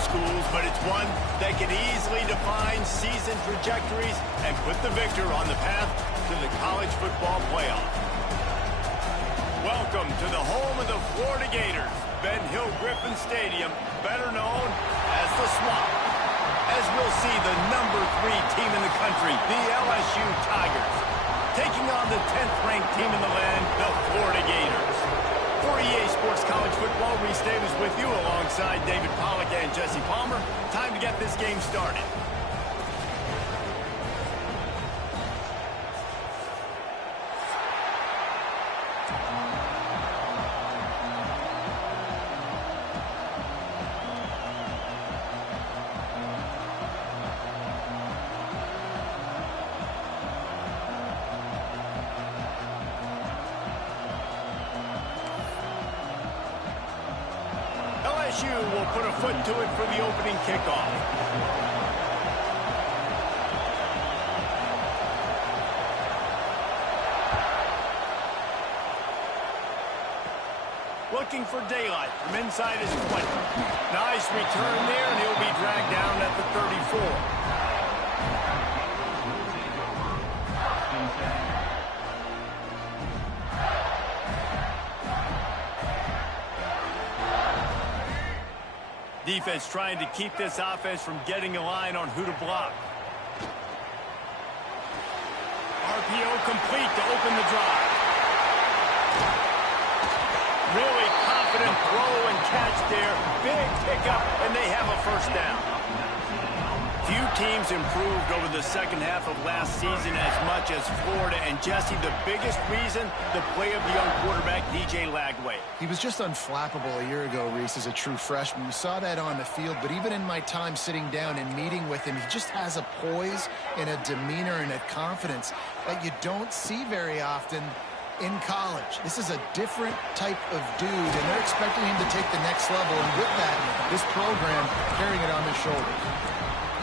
Schools, but it's one that can easily define season trajectories and put the victor on the path to the college football playoff. Welcome to the home of the Florida Gators, Ben Hill Griffin Stadium, better known as the Swamp. As we'll see the number 3 team in the country, the LSU Tigers, taking on the 10th-ranked team in the land, the Florida Gators. For EA Sports College Football, Reese Davis with you alongside David Pollack and Jesse Palmer. Time to get this game started. LSU will put a foot to it for the opening kickoff. Looking for daylight from inside his 20. Nice return there, and he'll be dragged down at the 34. Defense trying to keep this offense from getting a line on who to block. RPO complete to open the drive. Really confident throw and catch there. Big pickup, and they have a first down. Few teams improved over the second half of last season as much as Florida. And, Jesse, the biggest reason, the play of the young quarterback, DJ Lagway. He was just unflappable a year ago, Reese, as a true freshman. We saw that on the field, but even in my time sitting down and meeting with him, he just has a poise and a demeanor and a confidence that you don't see very often in college. This is a different type of dude, and they're expecting him to take the next level. And with that, this program carrying it on his shoulders.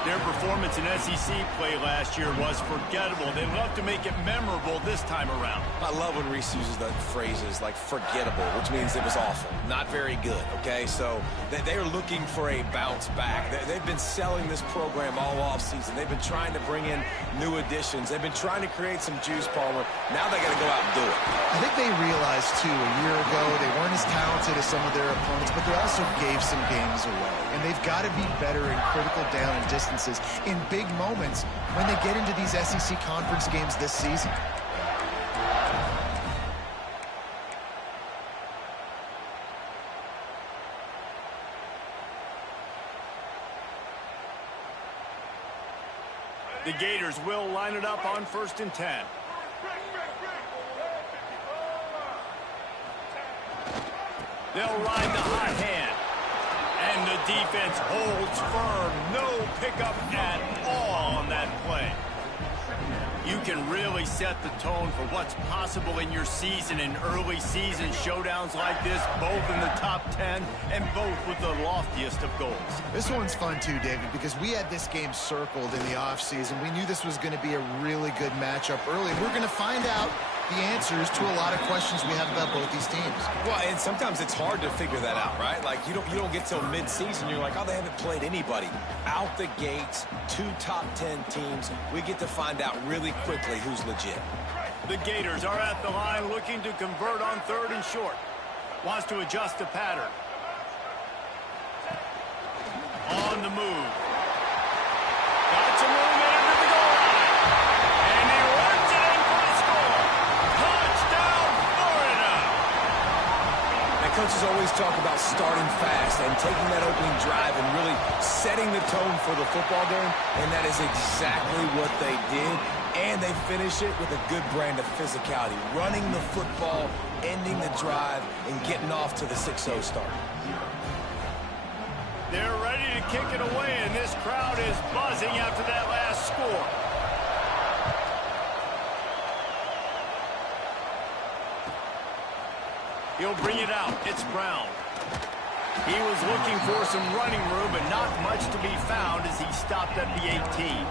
Their performance in SEC play last year was forgettable. They'd love to make it memorable this time around. I love when Reese uses the phrases like forgettable, which means it was awful, not very good, okay? So they're looking for a bounce back. They've been selling this program all offseason. They've been trying to bring in new additions. They've been trying to create some juice, Palmer. Now they got to go out and do it. I think they realized, too, a year ago they weren't as talented as some of their opponents, but they also gave some games away. And they've got to be better in critical down and distance in big moments when they get into these SEC conference games this season. The Gators will line it up on 1st and 10. They'll ride the hot hand. And the defense holds firm. No pickup at all on that play. You can really set the tone for what's possible in your season in early season showdowns like this, both in the top 10 and both with the loftiest of goals. This one's fun too, David, because we had this game circled in the offseason. We knew this was going to be a really good matchup early, and we're going to find out the answers to a lot of questions we have about both these teams. Well, and sometimes it's hard to figure that out, right? Like, you don't get till mid-season, you're like, oh, they haven't played anybody. Out the gates, 2 top 10 teams, we get to find out really quickly who's legit. The Gators are at the line looking to convert on 3rd and short. Wants to adjust the pattern. On the move. Got some room into the goal line. And he runs it in for the score. Touchdown, Florida. Now, coaches always talk about starting fast and taking that opening drive and really setting the tone for the football game, and that is exactly what they did. And they finish it with a good brand of physicality, running the football, ending the drive, and getting off to the 6-0 start. They're ready to kick it away, and this crowd is buzzing after that last score. He'll bring it out. It's Brown. He was looking for some running room, but not much to be found as he stopped at the 18.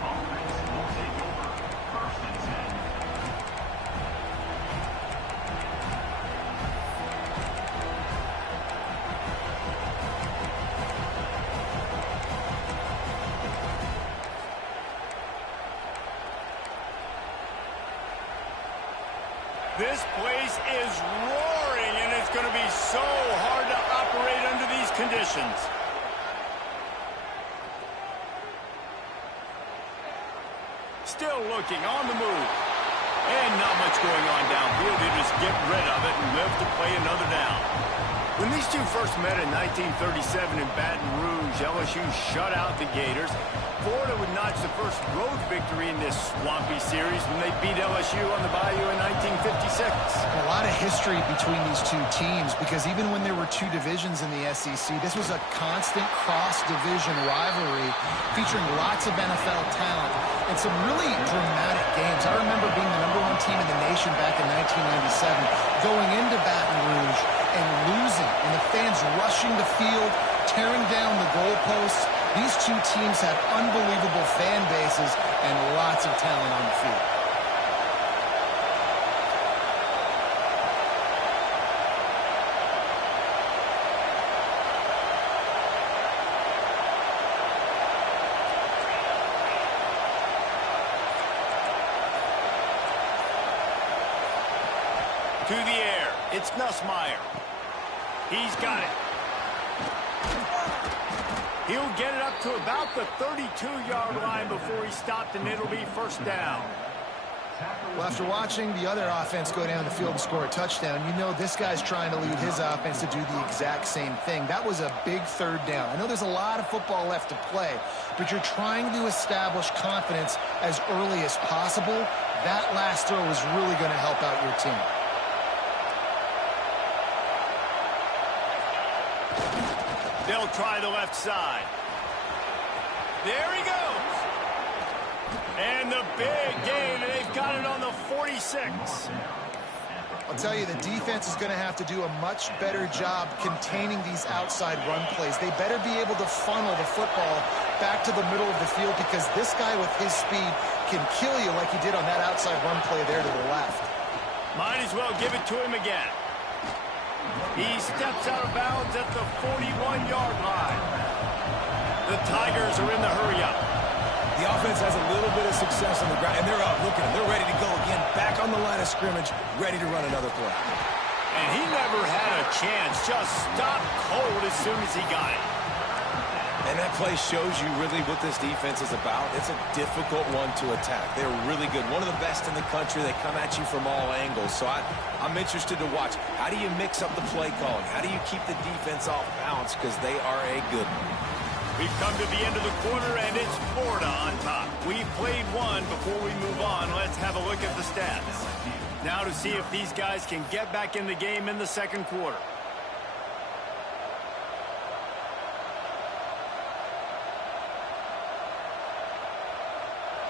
This place is roaring, and it's going to be so hard to operate under these conditions. Still looking, on the move. And not much going on downfield. They just get rid of it and live to play another down. When these two first met in 1937 in Baton Rouge, LSU shut out the Gators. Florida would notch the first road victory in this swampy series when they beat LSU on the Bayou in 1956. A lot of history between these two teams because even when there were 2 divisions in the SEC, this was a constant cross-division rivalry featuring lots of NFL talent and some really dramatic games. I remember being the #1 team in the nation back in 1997, going into Baton Rouge and losing, and the fans rushing the field, tearing down the goalposts. These two teams have unbelievable fan bases and lots of talent on the field. To the air, it's Nussmeier. He's got it. He'll get it up to about the 32-yard line before he's stopped, and it'll be first down. Well, after watching the other offense go down the field and score a touchdown, you know this guy's trying to lead his offense to do the exact same thing. That was a big 3rd down. I know there's a lot of football left to play, but you're trying to establish confidence as early as possible. That last throw is really going to help out your team. They'll try the left side. There he goes. And the big gain, and they've got it on the 46. I'll tell you, the defense is going to have to do a much better job containing these outside run plays. They better be able to funnel the football back to the middle of the field because this guy with his speed can kill you like he did on that outside run play there to the left. Might as well give it to him again. He steps out of bounds at the 41-yard line. The Tigers are in the hurry-up. The offense has a little bit of success on the ground, and they're up. Look at them. They're ready to go again. Back on the line of scrimmage, ready to run another play. And he never had a chance. Just stopped cold as soon as he got it. And that play shows you really what this defense is about. It's a difficult one to attack. They're really good. One of the best in the country. They come at you from all angles. So I'm interested to watch. How do you mix up the play calling? How do you keep the defense off balance? Because they are a good one. We've come to the end of the quarter, and it's Florida on top. We've played one. Before we move on, let's have a look at the stats. Now to see if these guys can get back in the game in the second quarter.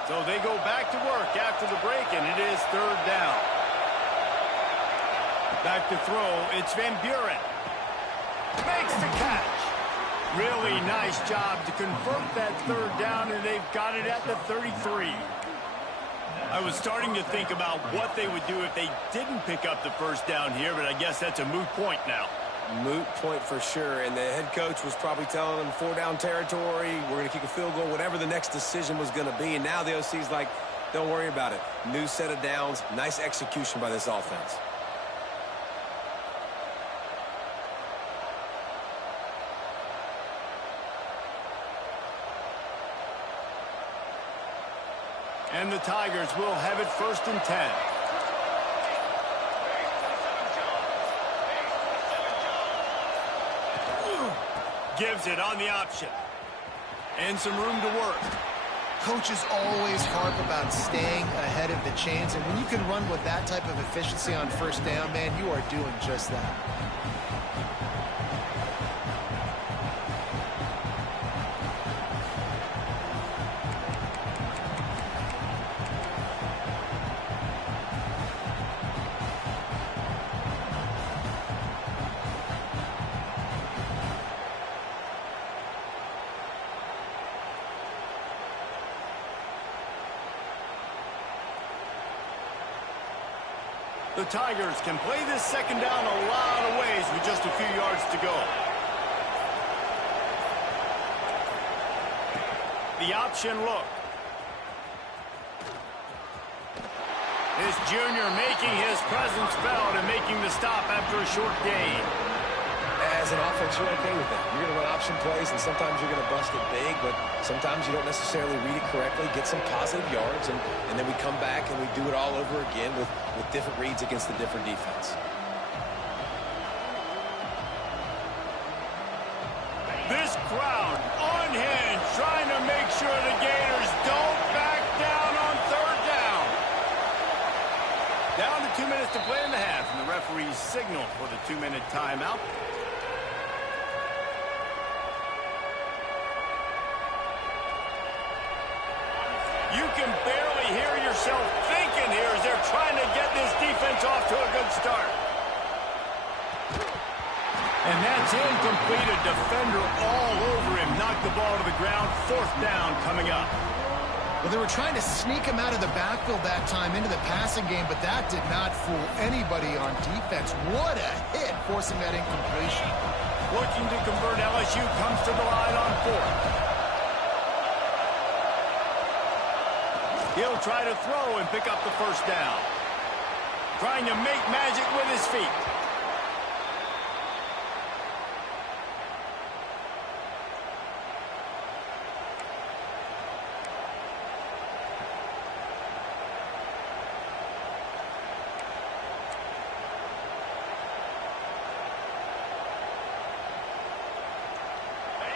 So they go back to work after the break, and it is 3rd down. Back to throw, it's Van Buren. Makes the catch. Really nice job to convert that 3rd down, and they've got it at the 33. I was starting to think about what they would do if they didn't pick up the first down here, but I guess that's a moot point now. Moot point for sure, and the head coach was probably telling them 4-down territory, we're going to kick a field goal, whatever the next decision was going to be, and now the OC's like, don't worry about it. New set of downs, nice execution by this offense. And the Tigers will have it 1st and 10. Gives it on the option. And some room to work. Coaches always harp about staying ahead of the chains, and when you can run with that type of efficiency on 1st down, man, you are doing just that. The Tigers can play this 2nd down a lot of ways with just a few yards to go. The option look. This junior making his presence felt and making the stop after a short gain. As an offense, you're okay with that. You're going to run option plays, and sometimes you're going to bust it big, but sometimes you don't necessarily read it correctly, get some positive yards, and then we come back and we do it all over again with different reads against the different defense. This crowd unhinged, trying to make sure the Gators don't back down on 3rd down. Down to 2 minutes to play in the half, and the referee's signal for the 2-minute timeout. You can barely hear yourself thinking here as they're trying to get this defense off to a good start. And that's incomplete. A defender all over him. Knocked the ball to the ground. 4th down coming up. Well, they were trying to sneak him out of the backfield that time into the passing game, but that did not fool anybody on defense. What a hit, forcing that incompletion. Looking to convert, LSU comes to the line on 4th. He'll try to throw and pick up the 1st down. Trying to make magic with his feet.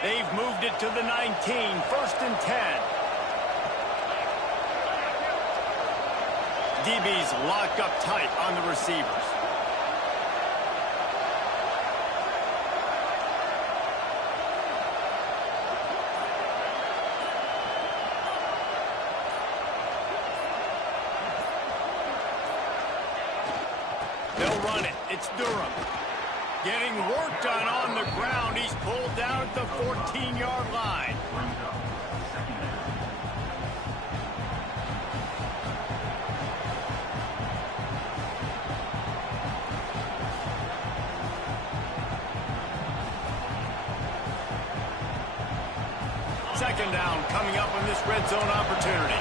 They've moved it to the 19, 1st and 10. DBs lock up tight on the receivers. They'll run it. It's Durham. Getting work done on the ground. He's pulled down at the 14-yard line. Second down coming up on this red zone opportunity.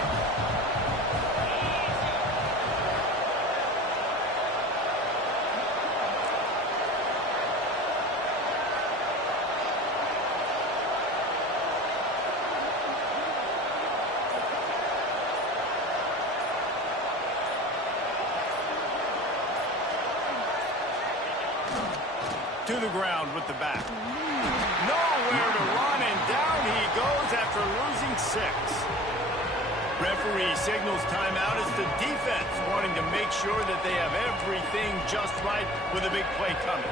To the ground with the back. Nowhere to run, and down he goes after losing 6. Referee signals timeout as the defense wanting to make sure that they have everything just right with a big play coming.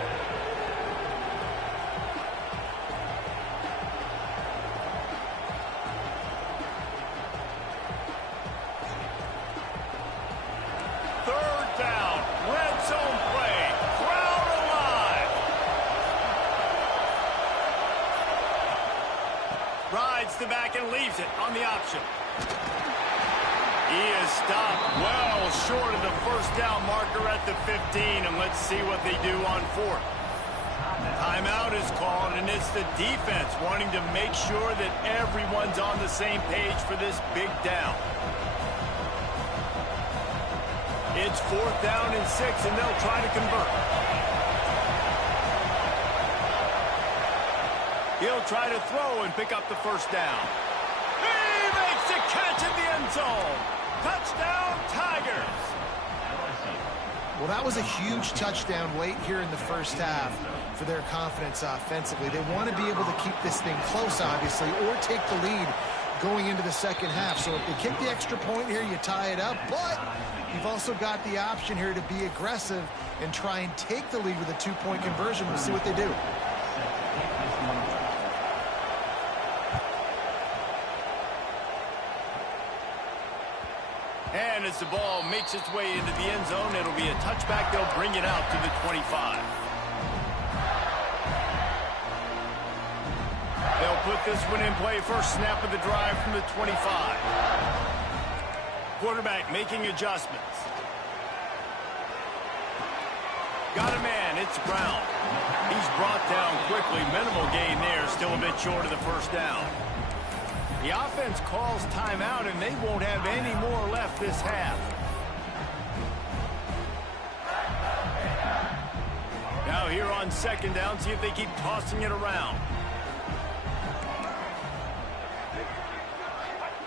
Rides the back and leaves it on the option. He is stopped well short of the first down marker at the 15, and let's see what they do on fourth. Timeout is called, and it's the defense wanting to make sure that everyone's on the same page for this big down. It's 4th down and 6, and they'll try to convert. He'll try to throw and pick up the first down. He makes the catch in the end zone. Touchdown, Tigers. Well, that was a huge touchdown late here in the first half for their confidence offensively. They want to be able to keep this thing close, obviously, or take the lead going into the second half. So if they kick the extra point here, you tie it up. But you've also got the option here to be aggressive and try and take the lead with a 2-point conversion. We'll see what they do. And as the ball makes its way into the end zone, it'll be a touchback. They'll bring it out to the 25. They'll put this one in play. First snap of the drive from the 25. Quarterback making adjustments. Got a man. It's Brown. He's brought down quickly. Minimal gain there. Still a bit short of the first down. The offense calls timeout, and they won't have any more left this half. Now here on second down, see if they keep tossing it around.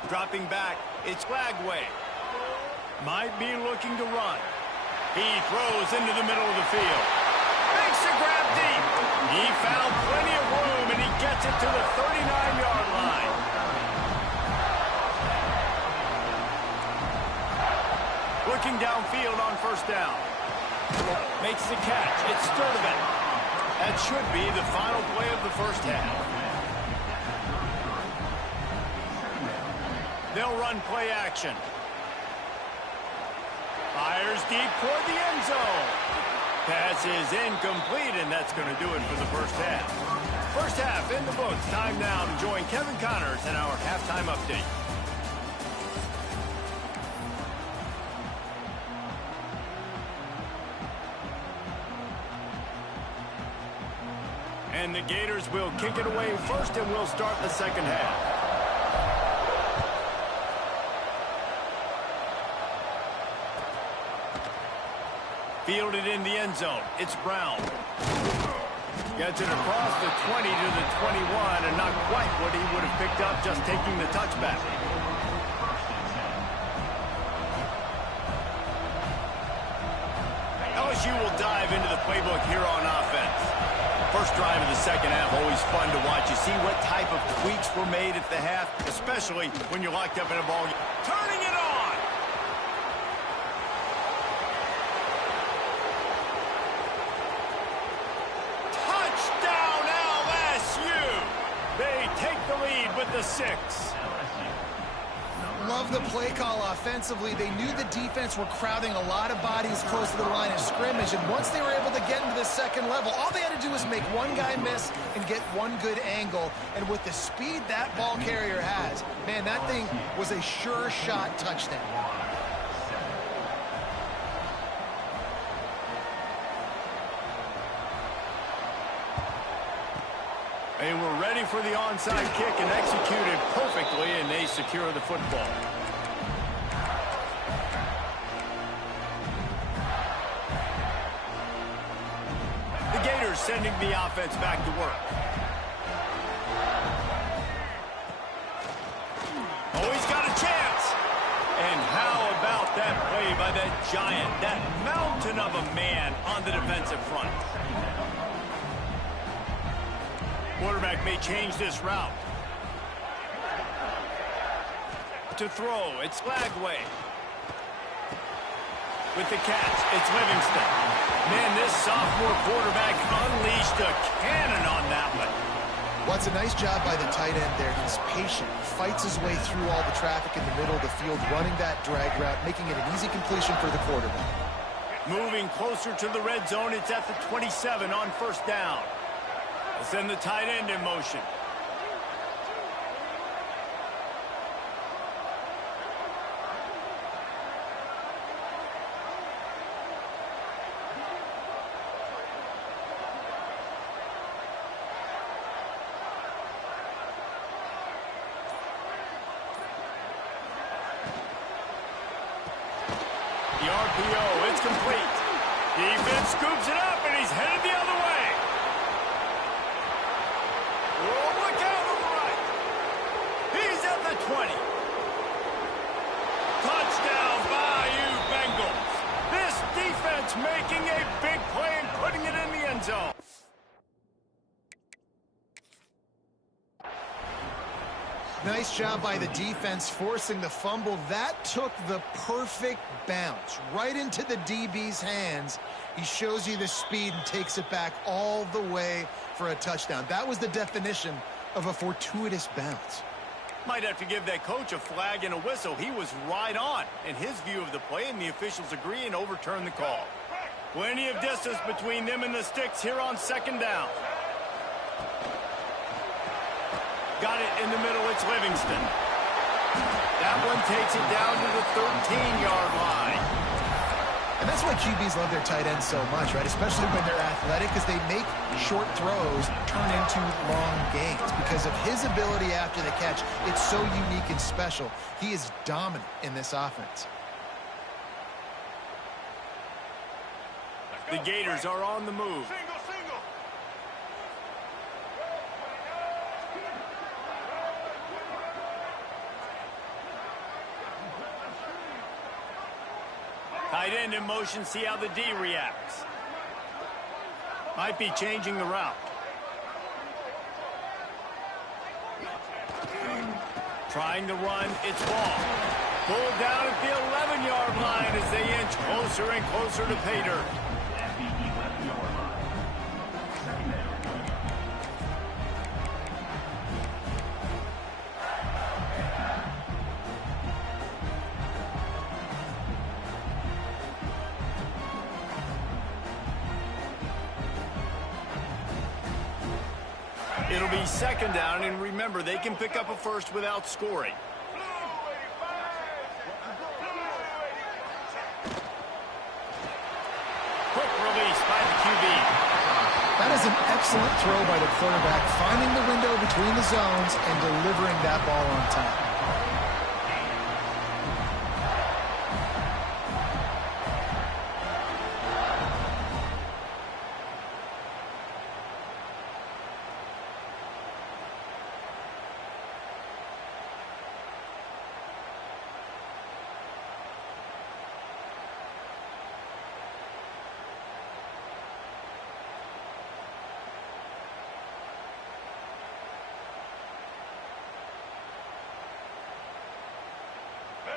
Dropping back, it's Flagway. Might be looking to run. He throws into the middle of the field. Makes a grab deep. He found plenty of room, and he gets it to the 39-yard line. Looking downfield on first down. Makes the catch. It's Sturdivant. That should be the final play of the first half. They'll run play action. Fires deep toward the end zone. Pass is incomplete, and that's going to do it for the first half. First half in the books. Time now to join Kevin Connors in our halftime update. And the Gators will kick it away first, and we'll start the second half. Fielded in the end zone. It's Brown. Gets it across the 20 to the 21, and not quite what he would have picked up just taking the touchback. LSU will dive into the playbook here on offense. First drive of the second half, always fun to watch. You see what type of tweaks were made at the half, especially when you're locked up in a ball game. Turning it on! Touchdown, LSU! They take the lead with the 6. Love the play call offensively. They knew the defense were crowding a lot of bodies close to the line of scrimmage, and once they were able to get into the second level, all they had to do was make one guy miss and get one good angle. And with the speed that ball carrier has, man, that thing was a sure shot touchdown. They were ready for the onside kick and executed perfectly, and they secure the football. The Gators sending the offense back to work. Oh, he's got a chance. And how about that play by that giant, that mountain of a man on the defensive front? Quarterback may change this route. To throw, it's Flagway. With the catch, it's Livingston. Man, this sophomore quarterback unleashed a cannon on that one. Well, it's a nice job by the tight end there. He's patient, fights his way through all the traffic in the middle of the field, running that drag route, making it an easy completion for the quarterback. Moving closer to the red zone, it's at the 27 on first down. They'll send the tight end in motion. RPO. It's complete. Defense scoops it up, and he's headed the other way. Oh, look out on the right. He's at the 20. Touchdown, Bayou Bengals. This defense making a big play and putting it in the end zone. Nice job by the defense forcing the fumble. That took the perfect bounce right into the DB's hands. He shows you the speed and takes it back all the way for a touchdown. That was the definition of a fortuitous bounce. Might have to give that coach a flag and a whistle. He was right on in his view of the play, and the officials agree and overturn the call. Plenty of distance between them and the sticks here on second down. Got it in the middle. It's Livingston. That one takes it down to the 13-yard line. And that's why QBs love their tight ends so much, right? Especially when they're athletic, because they make short throws turn into long gains. Because of his ability after the catch, it's so unique and special. He is dominant in this offense. The Gators are on the move. Tight end in motion, see how the D reacts. Might be changing the route. Trying to run, it's ball. Pulled down at the 11-yard line as they inch closer and closer to pay dirt. It'll be second down, and remember, they can pick up a first without scoring. Quick release by the QB. That is an excellent throw by the quarterback, finding the window between the zones and delivering that ball on time.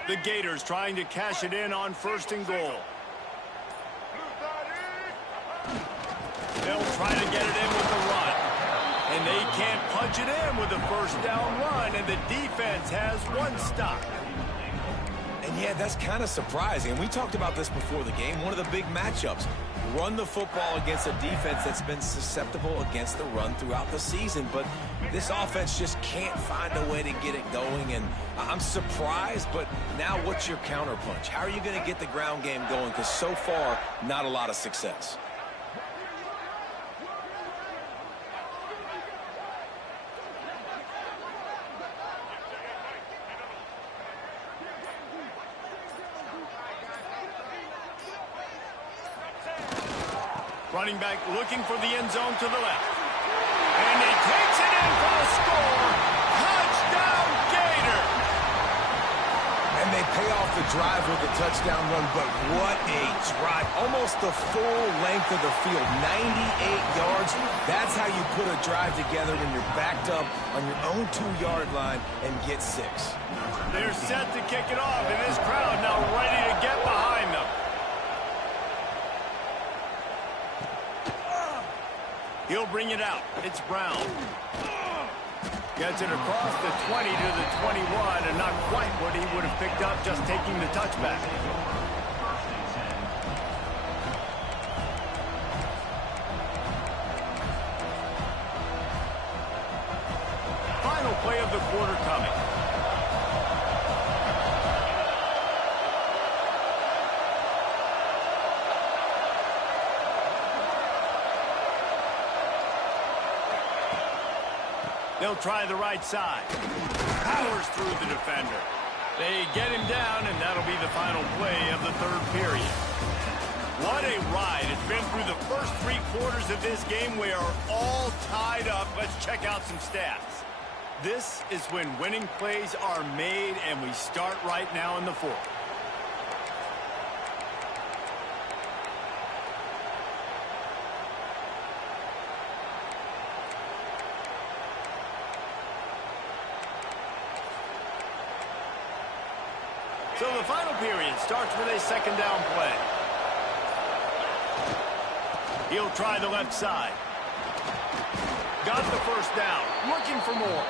The Gators trying to cash it in on first and goal. They'll try to get it in with the run. And they can't punch it in with a first down run, and the defense has one stop. And yeah, that's kind of surprising. And we talked about this before the game. One of the big matchups. Run the football against a defense that's been susceptible against the run throughout the season. But this offense just can't find a way to get it going. And I'm surprised, but now what's your counterpunch? How are you going to get the ground game going? Because so far, not a lot of success. Running back looking for the end zone to the left. And he takes it in for the score. Touchdown, Gator! And they pay off the drive with a touchdown run, but what a drive. Almost the full length of the field, 98 yards. That's how you put a drive together when you're backed up on your own 2-yard line and get 6. They're set to kick it off, and this crowd now ready to get behind them. He'll bring it out. It's Brown. Gets it across the 20 to the 21, and not quite what he would have picked up just taking the touchback. Final play of the quarter coming. They'll try the right side. Powers through the defender. They get him down, and that'll be the final play of the third period. What a ride. It's been through the first 3 quarters of this game. We are all tied up. Let's check out some stats. This is when winning plays are made, and we start right now in the 4th. So the final period starts with a 2nd down play. He'll try the left side. Got the 1st down. Looking for more.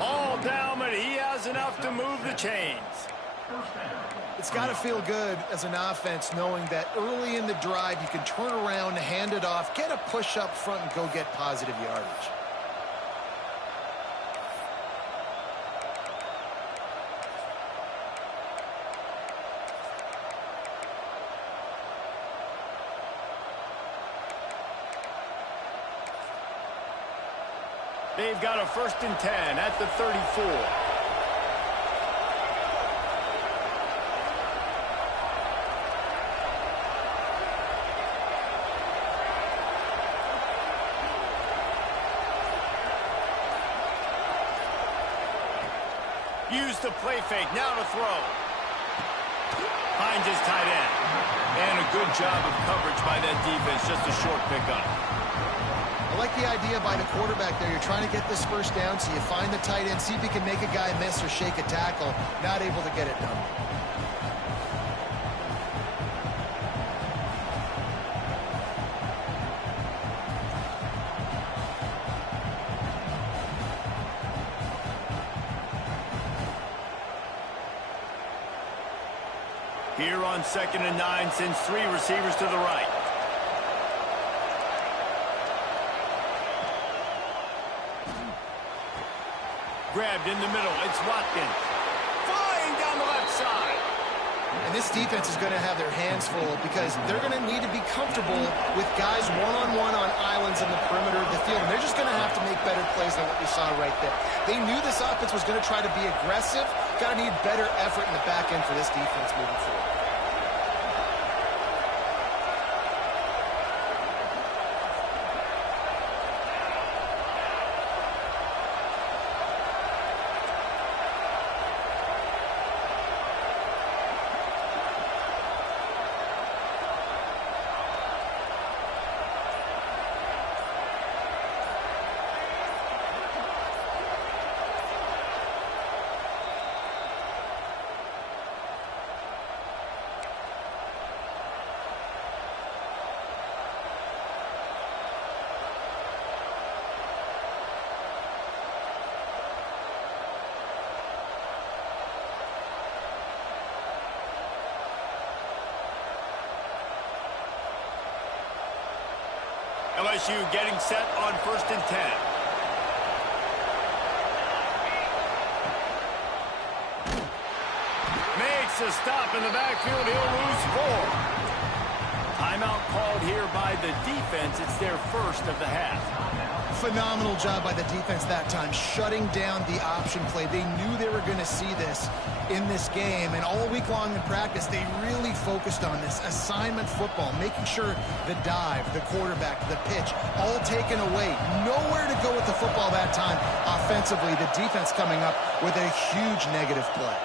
All down, but he has enough to move the chains. It's got to feel good as an offense knowing that early in the drive you can turn around, hand it off, get a push up front, and go get positive yardage. They've got a 1st and 10 at the 34. Use the play fake. Now to throw. Finds his tight end. And a good job of coverage by that defense. Just a short pickup. I like the idea by the quarterback there. You're trying to get this 1st down, so you find the tight end, see if you can make a guy miss or shake a tackle. Not able to get it done. Here on 2nd and 9, sends 3 receivers to the right. Grabbed in the middle. It's Watkins. Flying down the left side. And this defense is going to have their hands full because they're going to need to be comfortable with guys one-on-one on islands in the perimeter of the field. And they're just going to have to make better plays than what we saw right there. They knew this offense was going to try to be aggressive. Got to need better effort in the back end for this defense moving forward. LSU getting set on 1st and 10. Makes a stop in the backfield. He'll lose 4. Timeout called here by the defense. It's their 1st of the half. Phenomenal job by the defense that time, shutting down the option play. They knew they were going to see this in this game, and all week long in practice, they really focused on this assignment football, making sure the dive, the quarterback, the pitch, all taken away. Nowhere to go with the football that time offensively. The defense coming up with a huge negative play.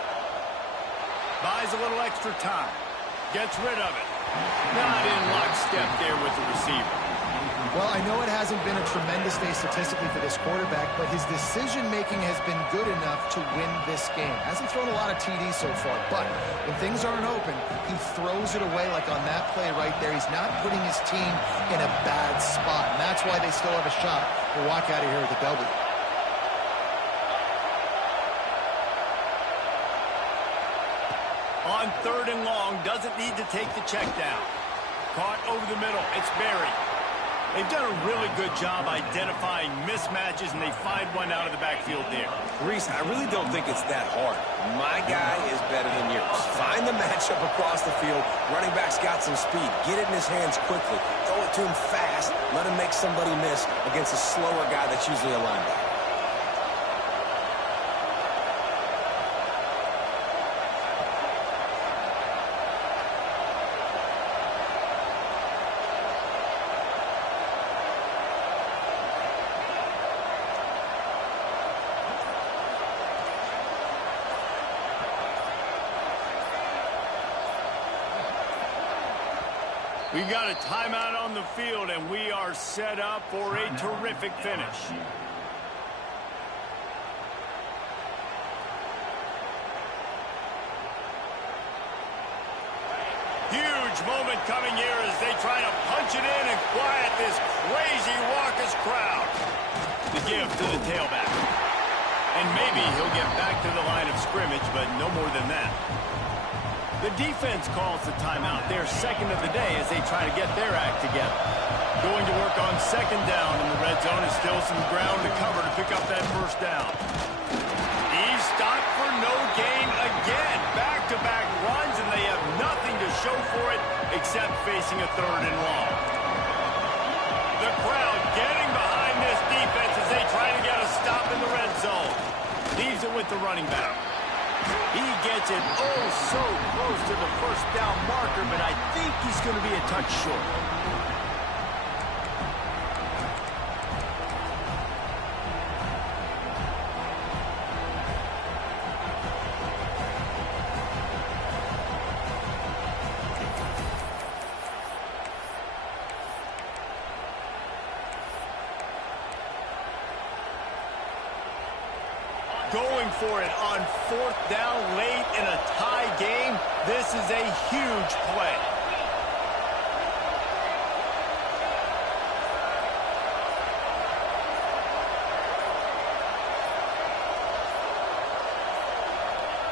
Buys a little extra time. Gets rid of it. Not in lockstep there with the receiver. Well, I know it hasn't been a tremendous day statistically for this quarterback, but his decision-making has been good enough to win this game. Hasn't thrown a lot of TDs so far, but when things aren't open, he throws it away like on that play right there. He's not putting his team in a bad spot, and that's why they still have a shot to walk out of here with a W. On 3rd and long, doesn't need to take the check down. Caught over the middle. It's Berry. They've done a really good job identifying mismatches, and they find one out of the backfield there. Reese, I really don't think it's that hard. My guy is better than yours. Find the matchup across the field. Running back's got some speed. Get it in his hands quickly. Throw it to him fast. Let him make somebody miss against a slower guy that's usually a linebacker. We got a timeout on the field, and we are set up for a terrific finish. Huge moment coming here as they try to punch it in and quiet this crazy, raucous crowd. The give to the tailback. And maybe he'll get back to the line of scrimmage, but no more than that. The defense calls the timeout. They're second of the day as they try to get their act together. Going to work on second down in the red zone and still some ground to cover to pick up that first down. He's stopped for no gain again. Back-to-back runs, and they have nothing to show for it except facing a third and long. The crowd getting behind this defense as they try to get a stop in the red zone. Leaves it with the running back. He gets it oh so close to the first down marker, but I think he's going to be a touch short. Going for it on fourth down late in a tie game. This is a huge play.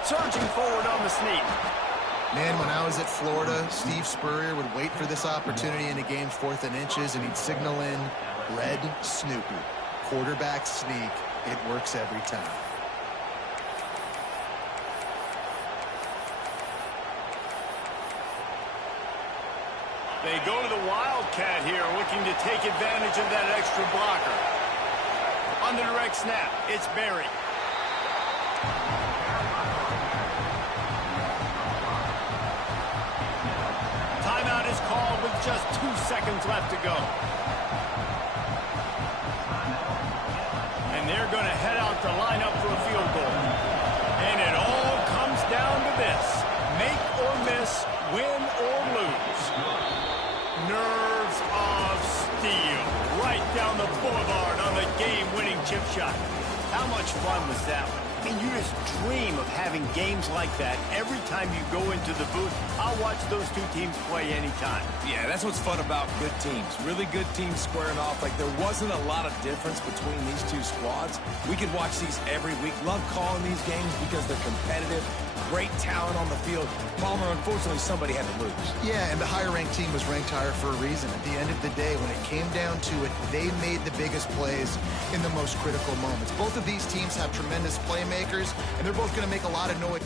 Surging forward on the sneak. Man, when I was at Florida, Steve Spurrier would wait for this opportunity in a game's 4th and inches, and he'd signal in red Snoopy. Quarterback sneak. It works every time. They go to the Wildcat here, looking to take advantage of that extra blocker. On the direct snap, it's Berry. Timeout is called with just 2 seconds left to go. And they're going to head out to line up for a field goal. And it all comes down to this. Make or miss, win or lose. Nerves of steel. Right down the boulevard on the game-winning chip shot. How much fun was that one? And you just dream of having games like that every time you go into the booth. I'll watch those two teams play anytime. Yeah, that's what's fun about good teams. Really good teams squaring off. Like, there wasn't a lot of difference between these two squads. We could watch these every week. Love calling these games because they're competitive. Great talent on the field. Palmer, unfortunately, somebody had to lose. Yeah, and the higher-ranked team was ranked higher for a reason. At the end of the day, when it came down to it, they made the biggest plays in the most critical moments. Both of these teams have tremendous playmakers, and they're both going to make a lot of noise.